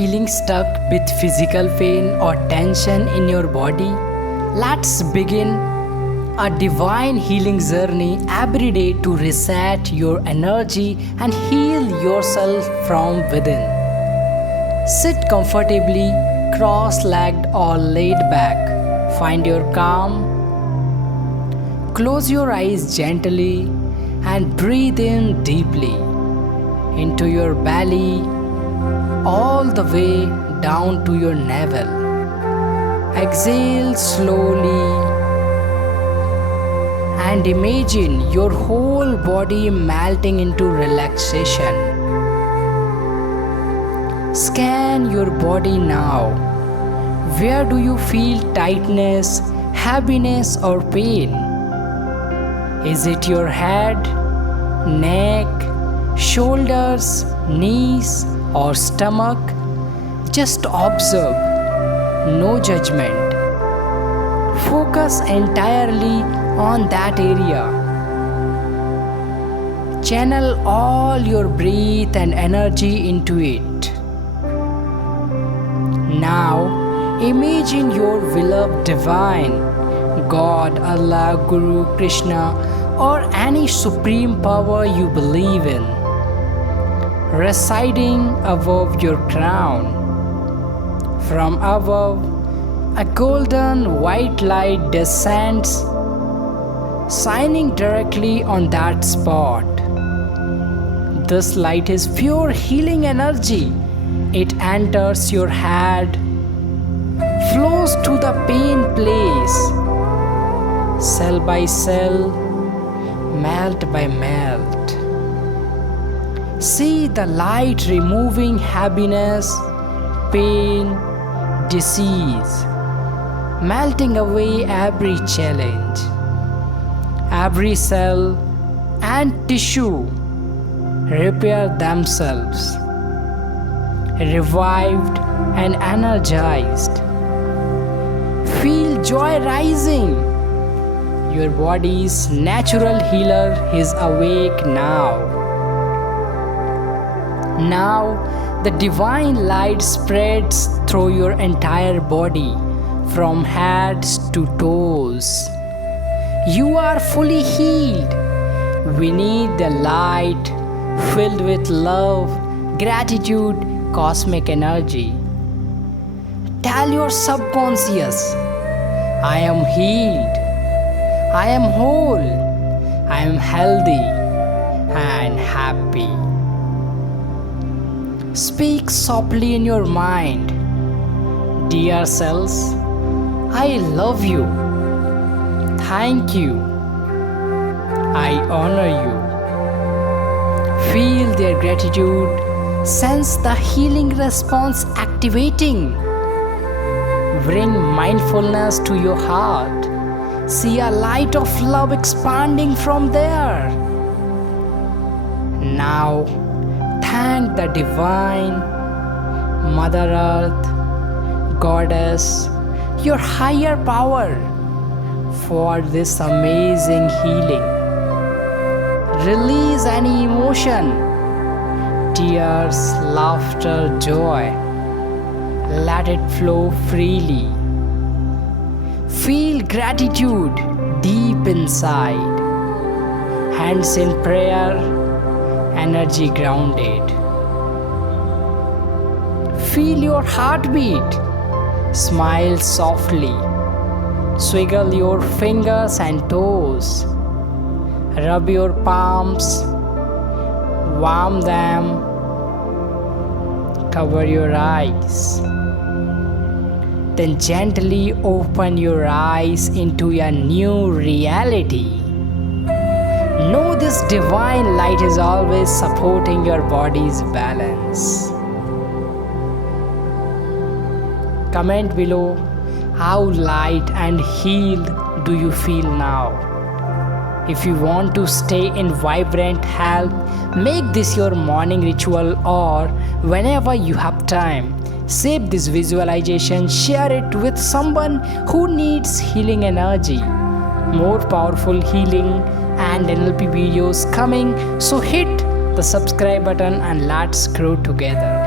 feeling stuck with physical pain or tension in your body? Let's begin a divine healing journey every day to reset your energy and heal yourself from within. Sit comfortably, cross-legged or laid back. Find your calm. Close your eyes gently and breathe in deeply into your belly, all the way down to your navel. Exhale slowly and imagine your whole body melting into relaxation. Scan your body now. Where do you feel tightness, heaviness or pain? Is it your head, neck, shoulders, knees or stomach? Just observe, no judgment. Focus entirely on that area. Channel all your breath and energy into it. Now, imagine your beloved divine, God, Allah, Guru, Krishna, or any supreme power you believe in, residing above your crown. From above, a golden white light descends, shining directly on that spot. This light is pure healing energy. It enters your head, flows to the pain place, cell by cell, melt by melt. See the light removing heaviness, pain, disease, melting away every challenge. Every cell and tissue repair themselves, revived and energized. Feel joy rising. Your body's natural healer is awake now. Now, the divine light spreads through your entire body, from heads to toes. You are fully healed. We need the light filled with love, gratitude, cosmic energy. Tell your subconscious, I am healed. I am whole, I am healthy and happy. Speak softly in your mind. Dear cells, I love you. Thank you. I honor you. Feel their gratitude. Sense the healing response activating. Bring mindfulness to your heart. See a light of love expanding from there. Now, thank the divine Mother Earth, Goddess, your higher power for this amazing healing. Release any emotion, tears, laughter, joy. Let it flow freely. Feel gratitude deep inside. Hands in prayer, energy grounded. Feel your heartbeat. Smile softly. Swiggle your fingers and toes. Rub your palms. Warm them. Cover your eyes. Then gently open your eyes into a new reality. Know this divine light is always supporting your body's balance. Comment below how light and healed do you feel now. If you want to stay in vibrant health, make this your morning ritual or whenever you have time. Save this visualization, share it with someone who needs healing energy. More powerful healing and NLP videos coming, so hit the subscribe button and let's grow together.